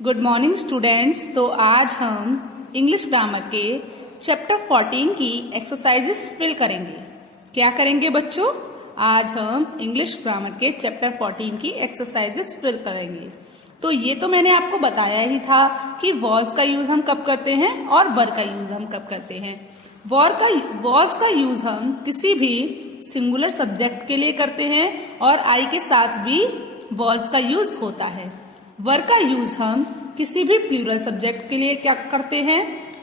Good morning students. तो आज हम इंग्लिश ग्रामर के चैप्टर 14 की एक्सरसाइजेस फिल करेंगे। क्या करेंगे बच्चों? आज हम इंग्लिश ग्रामर के चैप्टर 14 की एक्सरसाइजेस फिल करेंगे। तो ये तो मैंने आपको बताया ही था कि वॉज का यूज हम कब करते हैं और वर का यूज हम कब करते हैं। वॉज का यूज हम किसी भी सिंगुलर सब्जेक्ट के लिए करते हैं और आई के साथ भी वॉज का यूज होता है। वर का यूज हम किसी भी प्लूरल सब्जेक्ट के लिए क्या करते हैं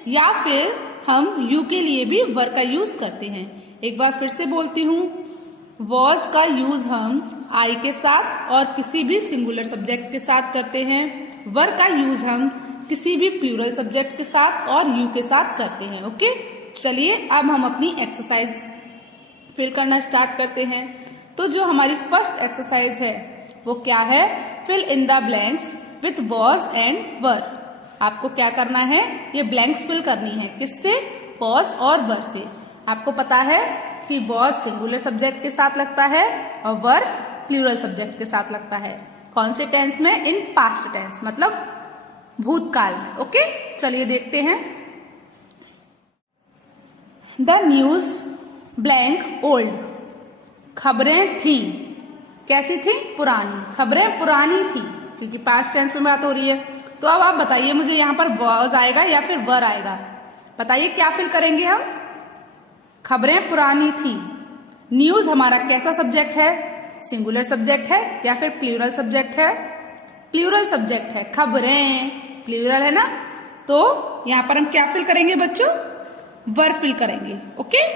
या फिर हम यू के लिए भी वर का यूज करते हैं। एक बार फिर से बोलती हूँ, वॉज का यूज हम आई के साथ और किसी भी सिंगुलर सब्जेक्ट के साथ करते हैं। वर का यूज हम किसी भी प्लूरल सब्जेक्ट के साथ और यू के साथ करते हैं। ओके, चलिए अब हम अपनी एक्सरसाइज फिल करना स्टार्ट करते हैं। तो जो हमारी फर्स्ट एक्सरसाइज है वो क्या है? Fill in the blanks with was and were. आपको क्या करना है? ये ब्लैंक्स फिल करनी है। किससे? वॉज और वर से। आपको पता है कि वॉज सिंगुलर सब्जेक्ट के साथ लगता है और वर प्लूरल सब्जेक्ट के साथ लगता है। कौन से टेंस में? इन पास्ट टेंस, मतलब भूतकाल में। ओके, चलिए देखते हैं। The news blank old. खबरें थी। कैसी थी? पुरानी। खबरें पुरानी थी क्योंकि पास्ट टेंस में बात हो रही है। तो अब आप बताइए मुझे, यहाँ पर वॉज आएगा या फिर वर आएगा? बताइए क्या फिल करेंगे हम? खबरें पुरानी थी। न्यूज हमारा कैसा सब्जेक्ट है? सिंगुलर सब्जेक्ट है या फिर प्लूरल सब्जेक्ट है? प्लूरल सब्जेक्ट है। खबरें प्लूरल है ना, तो यहाँ पर हम क्या फिल करेंगे बच्चों? वर फिल करेंगे। ओके,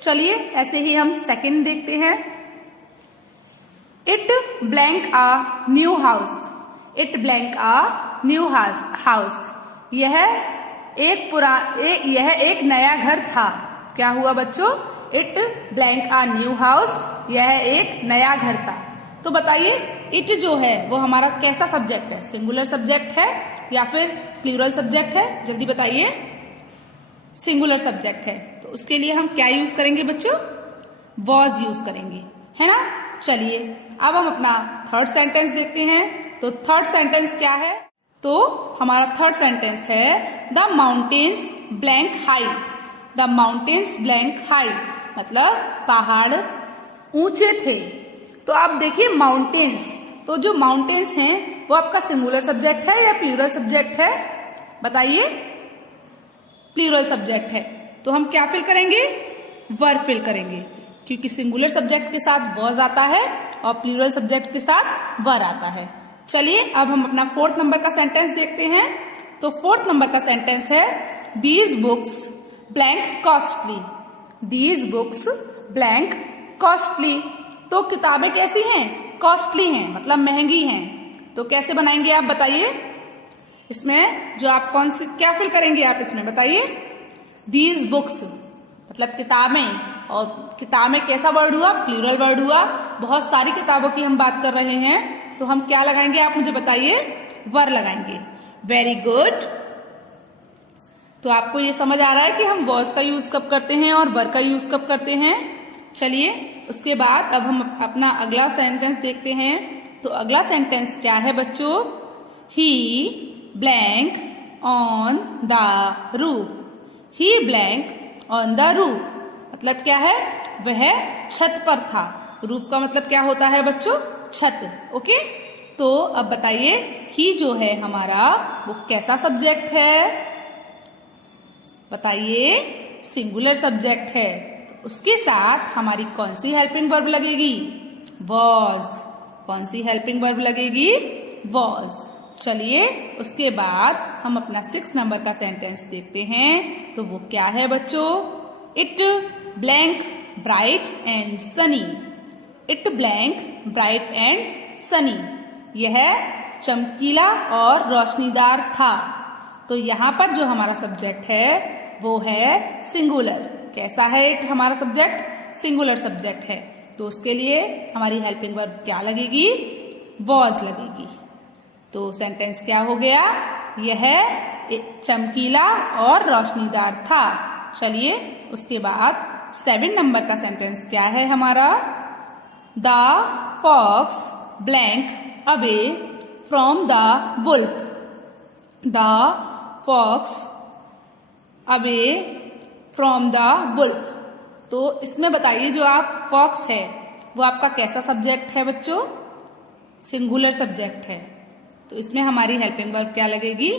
चलिए ऐसे ही हम सेकंड देखते हैं। It blank a new house. It blank a new house. यह एक नया घर था। क्या हुआ बच्चों? It blank a new house. यह एक नया घर था। तो बताइए इट जो है वो हमारा कैसा सब्जेक्ट है? सिंगुलर सब्जेक्ट है या फिर प्लूरल सब्जेक्ट है? जल्दी बताइए। सिंगुलर सब्जेक्ट है, तो उसके लिए हम क्या यूज करेंगे बच्चों? वॉज यूज करेंगे, है ना। चलिए अब हम अपना थर्ड सेंटेंस देखते हैं। तो थर्ड सेंटेंस क्या है? तो हमारा थर्ड सेंटेंस है the mountains blank high. The mountains blank high मतलब पहाड़ ऊंचे थे। तो आप देखिए माउंटेन्स, तो जो माउंटेन्स हैं वो आपका सिंगुलर सब्जेक्ट है या प्लूरल सब्जेक्ट है? बताइए। प्लूरल सब्जेक्ट है, तो हम क्या फिल करेंगे? वर फिल करेंगे क्योंकि सिंगुलर सब्जेक्ट के साथ वॉज आता है और प्लूरल सब्जेक्ट के साथ वर आता है। चलिए अब हम अपना फोर्थ नंबर का सेंटेंस देखते हैं। तो फोर्थ नंबर का सेंटेंस है these books blank costly. These books blank costly. तो किताबें कैसी हैं? कॉस्टली हैं, मतलब महंगी हैं। तो कैसे बनाएंगे आप बताइए? इसमें जो आप कौन सी क्या फिल करेंगे आप इसमें बताइए? दीज बुक्स मतलब किताबें, और किताब में कैसा वर्ड हुआ? प्लूरल वर्ड हुआ। बहुत सारी किताबों की हम बात कर रहे हैं, तो हम क्या लगाएंगे आप मुझे बताइए? वर लगाएंगे। Very good. तो आपको ये समझ आ रहा है कि हम वॉज का यूज कब करते हैं और वर का यूज कब करते हैं। चलिए उसके बाद अब हम अपना अगला सेंटेंस देखते हैं। तो अगला सेंटेंस क्या है बच्चों? He blank on the roof. He blank on the roof मतलब क्या है? वह छत पर था। रूफ का मतलब क्या होता है बच्चों? छत। ओके, तो अब बताइए ही जो है हमारा वो कैसा सब्जेक्ट है? बताइए। सिंगुलर सब्जेक्ट है, तो उसके साथ हमारी कौन सी हेल्पिंग वर्ब लगेगी? वॉज। कौन सी हेल्पिंग वर्ब लगेगी? वॉज। चलिए उसके बाद हम अपना 6 नंबर का सेंटेंस देखते हैं। तो वो क्या है बच्चों? It blank bright and Sunny. It blank bright and Sunny. यह चमकीला और रोशनीदार था। तो यहाँ पर जो हमारा सब्जेक्ट है वो है सिंगुलर। कैसा है इट हमारा सब्जेक्ट? सिंगुलर सब्जेक्ट है, तो उसके लिए हमारी हेल्पिंग वर्ब क्या लगेगी? वॉज लगेगी। तो सेंटेंस क्या हो गया? यह चमकीला और रोशनीदार था। चलिए उसके बाद 7 नंबर का सेंटेंस क्या है हमारा? The fox blank away from the wolf. The fox away from the wolf. तो इसमें बताइए जो आप फॉक्स है वो आपका कैसा सब्जेक्ट है बच्चों? सिंगुलर सब्जेक्ट है। तो इसमें हमारी हेल्पिंग वर्ब क्या लगेगी?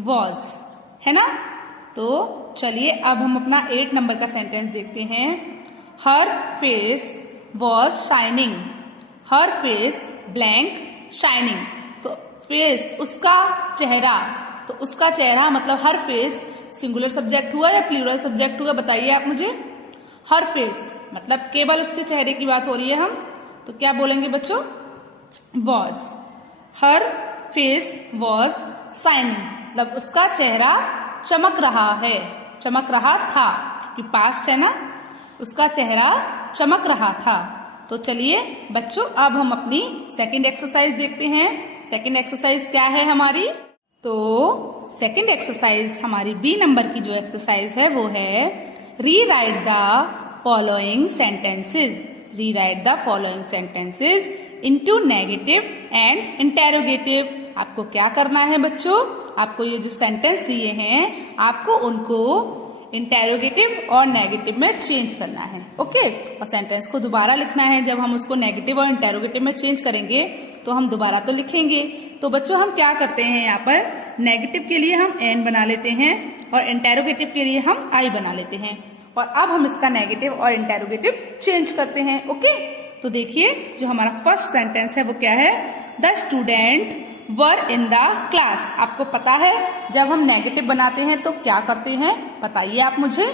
वॉज, है ना। तो चलिए अब हम अपना 8 नंबर का सेंटेंस देखते हैं। Her face was shining. Her face blank shining. तो फेस उसका चेहरा, तो उसका चेहरा मतलब हर फेस सिंगुलर सब्जेक्ट हुआ या प्लूरल सब्जेक्ट हुआ? बताइए आप मुझे। हर फेस मतलब केवल उसके चेहरे की बात हो रही है हम, तो क्या बोलेंगे बच्चों? Was. Her face was shining मतलब उसका चेहरा चमक रहा है, चमक रहा था, क्योंकि पास्ट है ना। उसका चेहरा चमक रहा था। तो चलिए बच्चों अब हम अपनी सेकंड एक्सरसाइज देखते हैं। सेकंड एक्सरसाइज क्या है हमारी? तो सेकंड एक्सरसाइज हमारी बी नंबर की जो एक्सरसाइज है वो है rewrite the following sentences. Rewrite the following sentences into negative and interrogative. आपको क्या करना है बच्चों? आपको ये जो सेंटेंस दिए हैं आपको उनको इंटेरोगेटिव और नेगेटिव में चेंज करना है। ओके, और सेंटेंस को दोबारा लिखना है। जब हम उसको नेगेटिव और इंटेरोगेटिव में चेंज करेंगे तो हम दोबारा तो लिखेंगे। तो बच्चों हम क्या करते हैं यहाँ पर? नेगेटिव के लिए हम एन बना लेते हैं और इंटेरोगेटिव के लिए हम आई बना लेते हैं। और अब हम इसका नेगेटिव और इंटेरोगेटिव चेंज करते हैं। ओके, तो देखिए जो हमारा फर्स्ट सेंटेंस है वो क्या है? The student were in the class. आपको पता है जब हम नेगेटिव बनाते हैं तो क्या करते हैं? बताइए आप मुझे।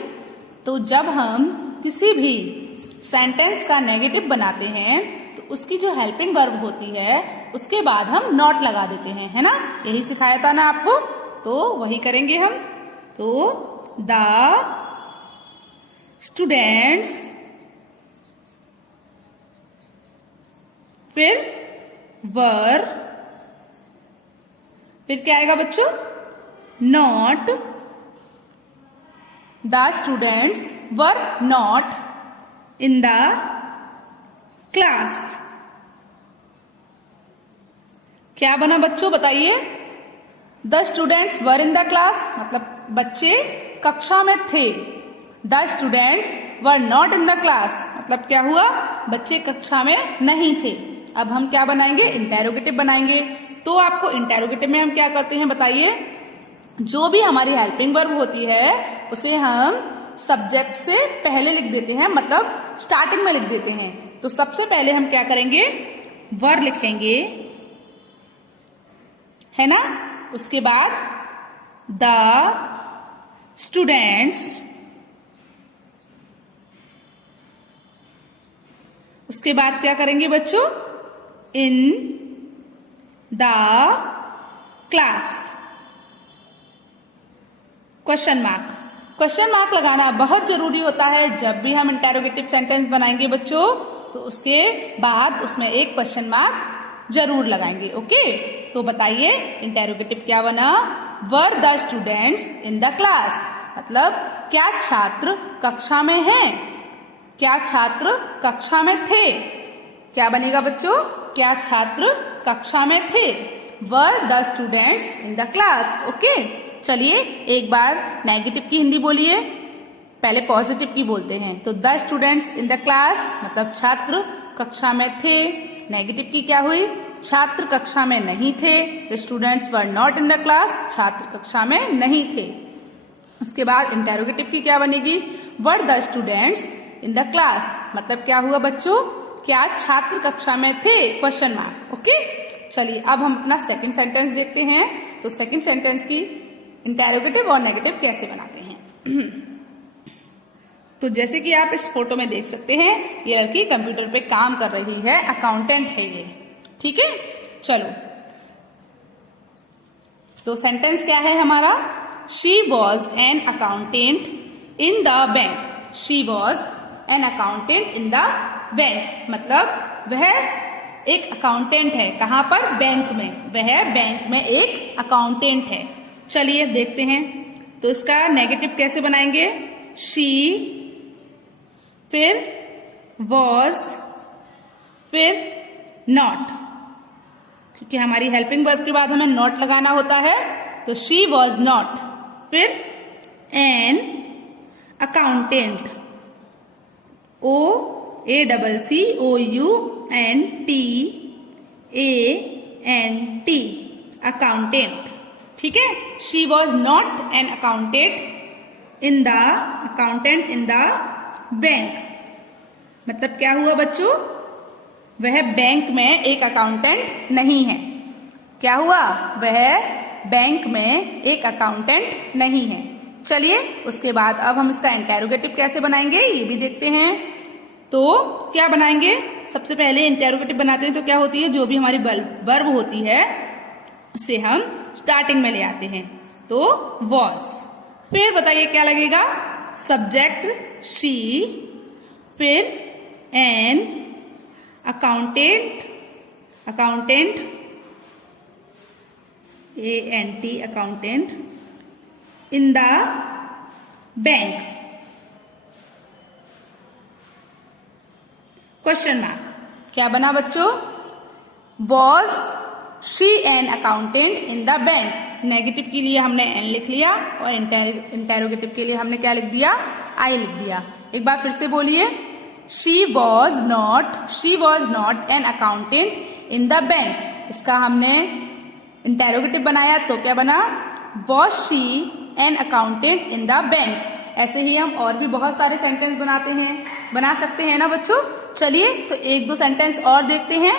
तो जब हम किसी भी सेंटेंस का नेगेटिव बनाते हैं तो उसकी जो हेल्पिंग वर्ब होती है उसके बाद हम नॉट लगा देते हैं, है ना। यही सिखाया था ना आपको, तो वही करेंगे हम। तो द स्टूडेंट्स, फिर वर, फिर क्या आएगा बच्चों? Not. The students were not in the class. क्या बना बच्चों बताइए? The students were in the class मतलब बच्चे कक्षा में थे। The students were not in the class मतलब क्या हुआ? बच्चे कक्षा में नहीं थे। अब हम क्या बनाएंगे? इंटेरोगेटिव बनाएंगे। तो आपको इंटेरोगेटिव में हम क्या करते हैं बताइए? जो भी हमारी हेल्पिंग वर्ब होती है उसे हम सब्जेक्ट से पहले लिख देते हैं, मतलब स्टार्टिंग में लिख देते हैं। तो सबसे पहले हम क्या करेंगे? वर लिखेंगे, है ना। उसके बाद द स्टूडेंट्स, उसके बाद क्या करेंगे बच्चों? In the class. Question mark, question mark लगाना बहुत जरूरी होता है जब भी हम इंटेरोगेटिव सेंटेंस बनाएंगे बच्चों। तो उसके बाद उसमें एक क्वेश्चन मार्क जरूर लगाएंगे। ओके, तो बताइए इंटेरोगेटिव क्या बना? Were the students in the class मतलब क्या छात्र कक्षा में हैं? क्या छात्र कक्षा में थे? क्या बनेगा बच्चों? क्या छात्र कक्षा में थे? Were the students in the class. Okay, चलिए एक बार नेगेटिव की हिंदी बोलिए, पहले पॉजिटिव की बोलते हैं। तो the students in the class मतलब छात्र कक्षा में थे। नेगेटिव की क्या हुई? छात्र कक्षा में नहीं थे। The students were not in the class छात्र कक्षा में नहीं थे। उसके बाद इंटेरोगेटिव की क्या बनेगी? Were the students in the class मतलब क्या हुआ बच्चों? क्या छात्र कक्षा में थे? Question mark. ओके, चलिए अब हम अपना सेकंड सेंटेंस देखते हैं। तो सेकंड सेंटेंस की इंटेरोगेटिव और नेगेटिव कैसे बनाते हैं? तो जैसे कि आप इस फोटो में देख सकते हैं ये लड़की कंप्यूटर पे काम कर रही है, अकाउंटेंट है ये। ठीक है, चलो तो सेंटेंस क्या है हमारा? She was an accountant in the bank. She was an accountant in the bank मतलब वह एक अकाउंटेंट है। कहाँ पर? बैंक में। वह बैंक में एक अकाउंटेंट है। चलिए देखते हैं तो इसका नेगेटिव कैसे बनाएंगे? शी, फिर वॉज, फिर नॉट, क्योंकि हमारी हेल्पिंग वर्ब के बाद हमें नॉट लगाना होता है। तो शी वॉज नॉट। फिर an accountant, O A double C O U N T A N T, accountant. ठीक है, she was not an accountant in the bank. मतलब क्या हुआ बच्चों, वह बैंक में एक अकाउंटेंट नहीं है। क्या हुआ, वह बैंक में एक अकाउंटेंट नहीं है। चलिए उसके बाद अब हम इसका इंटेरोगेटिव कैसे बनाएंगे ये भी देखते हैं। तो क्या बनाएंगे, सबसे पहले इंटेरोगेटिव बनाते हैं तो क्या होती है, जो भी हमारी वर्ब होती है उसे हम स्टार्टिंग में ले आते हैं। तो वॉज, फिर बताइए क्या लगेगा, सब्जेक्ट शी, फिर an accountant ANT accountant in the bank, question mark. क्या बना बच्चों, was she N accountant in the bank. Negative के लिए हमने एन लिख लिया और इंटेरोगेटिव के लिए हमने क्या लिख दिया, आई लिख दिया। एक बार फिर से बोलिए, she was not an accountant in the bank. इसका हमने इंटेरोगेटिव बनाया तो क्या बना, was she N accountant in the bank. ऐसे ही हम और भी बहुत सारे सेंटेंस बना सकते हैं ना बच्चों। चलिए तो एक दो सेंटेंस और देखते हैं।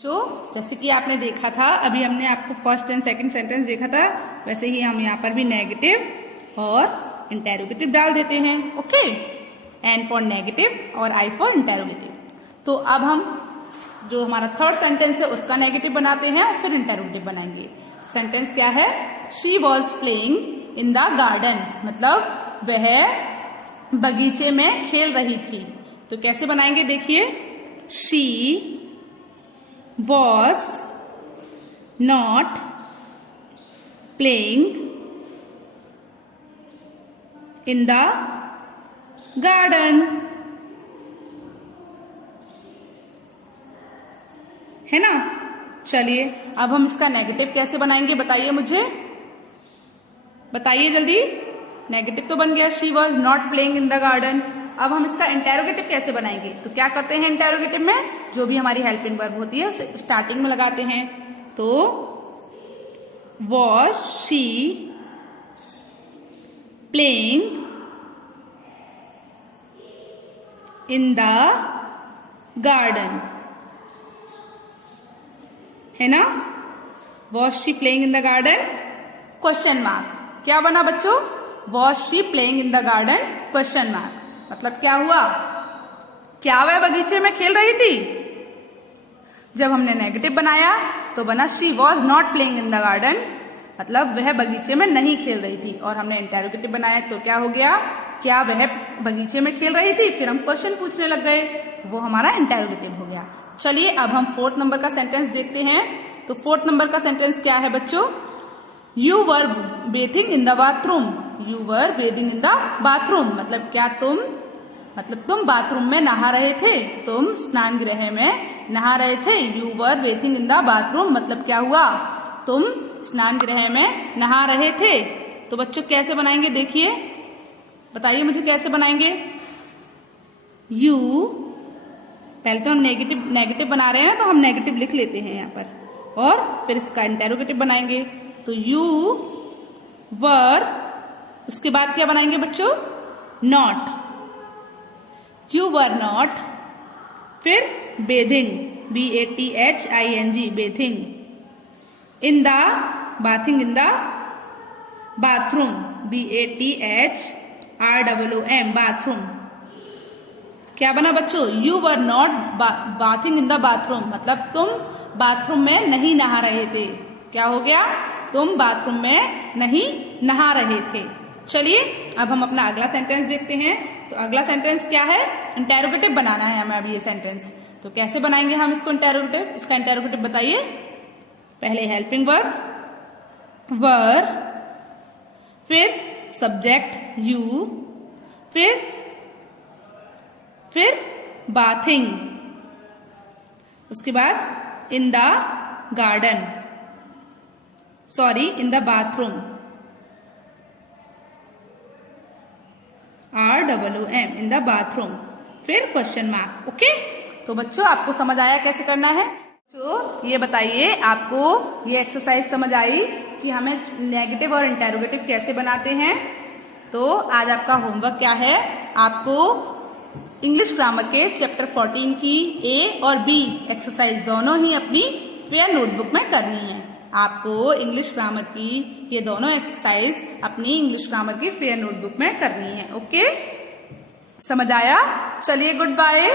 जो जैसे कि आपने देखा था, अभी हमने आपको फर्स्ट एंड सेकंड सेंटेंस देखा था, वैसे ही हम यहाँ पर भी नेगेटिव और इंटेरोगेटिव डाल देते हैं। ओके, एन फॉर नेगेटिव और आई फॉर इंटेरोगेटिव। तो अब हम जो हमारा थर्ड सेंटेंस है उसका नेगेटिव बनाते हैं और फिर इंटेरोगेटिव बनाएंगे। सेंटेंस क्या है, she was playing in the garden, मतलब वह बगीचे में खेल रही थी। तो कैसे बनाएंगे देखिए, she was not playing in the garden, है ना। चलिए अब हम इसका नेगेटिव कैसे बनाएंगे बताइए मुझे, बताइए जल्दी। नेगेटिव तो बन गया, she was not playing in the garden. अब हम इसका इंटेरोगेटिव कैसे बनाएंगे, तो क्या करते हैं इंटेरोगेटिव में, जो भी हमारी हेल्पिंग वर्ब होती है उसे स्टार्टिंग में लगाते हैं। तो was she playing in the garden, है ना। Was she playing in the garden, question mark. क्या बना बच्चों, was she playing in the garden, question mark. मतलब क्या हुआ, क्या वह बगीचे में खेल रही थी। जब हमने नेगेटिव बनाया तो बना she was not playing in the garden, मतलब वह बगीचे में नहीं खेल रही थी। और हमने इंटेरोगेटिव बनाया तो क्या हो गया, क्या वह बगीचे में खेल रही थी, फिर हम क्वेश्चन पूछने लग गए, वो हमारा इंटेरोगेटिव हो गया। चलिए अब हम फोर्थ नंबर का सेंटेंस देखते हैं। तो फोर्थ नंबर का सेंटेंस क्या है बच्चों, you were bathing in the bathroom, you were bathing in the bathroom, मतलब क्या तुम बाथरूम में नहा रहे थे, तुम स्नान गृह में नहा रहे थे। You were bathing in the bathroom, मतलब क्या हुआ, तुम स्नान गृह में नहा रहे थे। तो बच्चों कैसे बनाएंगे देखिए, बताइए मुझे कैसे बनाएंगे। यू, पहले तो हम नेगेटिव बना रहे हैं तो हम नेगेटिव लिख लेते हैं यहाँ पर, और फिर इसका इंटेरोगेटिव बनाएंगे। तो यू वर, उसके बाद क्या बनाएंगे बच्चों, नॉट, यू वर नॉट, फिर bathing, BATHING, bathing, in the bathing in the bathroom, BATHROOM, bathroom. क्या बना बच्चों, you were not bathing in the bathroom, मतलब तुम बाथरूम में नहीं नहा रहे थे। क्या हो गया, तुम बाथरूम में नहीं नहा रहे थे। चलिए अब हम अपना अगला सेंटेंस देखते हैं। तो अगला सेंटेंस क्या है, इंटेरोगेटिव बनाना है हमें अभी ये सेंटेंस। तो कैसे बनाएंगे हम इसको इंटेरोगेटिव, इसका इंटेरोगेटिव बताइए। पहले हेल्पिंग वर्ब वर, फिर सब्जेक्ट यू, फिर बाथिंग, उसके बाद in the garden, sorry in the bathroom, ROOM in the bathroom, फिर क्वेश्चन मार्क। ओके, तो बच्चों आपको समझ आया कैसे करना है? तो ये बताइए, आपको ये एक्सरसाइज समझ आई कि हमें नेगेटिव और इंटेरोगेटिव कैसे बनाते हैं? तो आज आपका होमवर्क क्या है? आपको इंग्लिश ग्रामर के चैप्टर 14 की A और B एक्सरसाइज दोनों ही अपनी फेयर नोटबुक में करनी है। आपको इंग्लिश ग्रामर की ये दोनों एक्सरसाइज अपनी इंग्लिश ग्रामर की फेयर नोटबुक में करनी है। ओके, समझ आया? चलिए, गुड बाय।